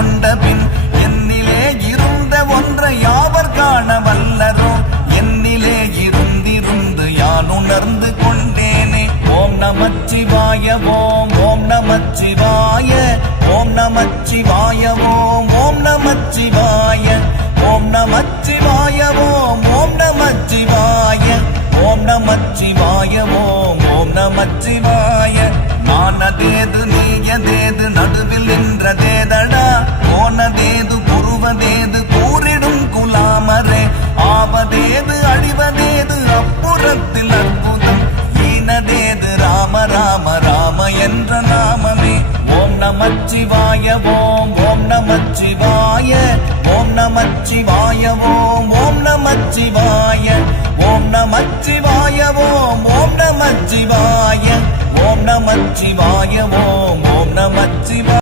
கொண்ட பின் என்னிலே இருந்த ஒன்றை யாவர் காண வல்லரோ என்னிலே இருந்திருந்து யான் உணர்ந்து கொண்டேனே. ஓம் நமச்சிவாய ஓம் ஓம் நமச்சிவாய ஓம் நமச்சிவாய ஓம் ஓம் நமச்சிவாய ஓம் நமச்சிவாய ஓம் ஓம் நமச்சிவாய ஓம் நமச்சிவாய ஓம் ஓம் நமச்சிவாய. ஆவதேது அழிவதேது அப்புறத்தில் அற்புதம். ஈனதேது ராம ராம ராம என்ற நாமமே. ஓம் நமச்சிவாய ஓம் ஓம் நமச்சிவாய. ஓம் நமச்சிவாய ஓம் ஓம் நமச்சிவாய. ஓம் நமச்சிவாய ஓம் ஓம் நமச்சிவாய. ஓம் நமச்சிவாய ஓம் ஓம் நமச்சிவாய.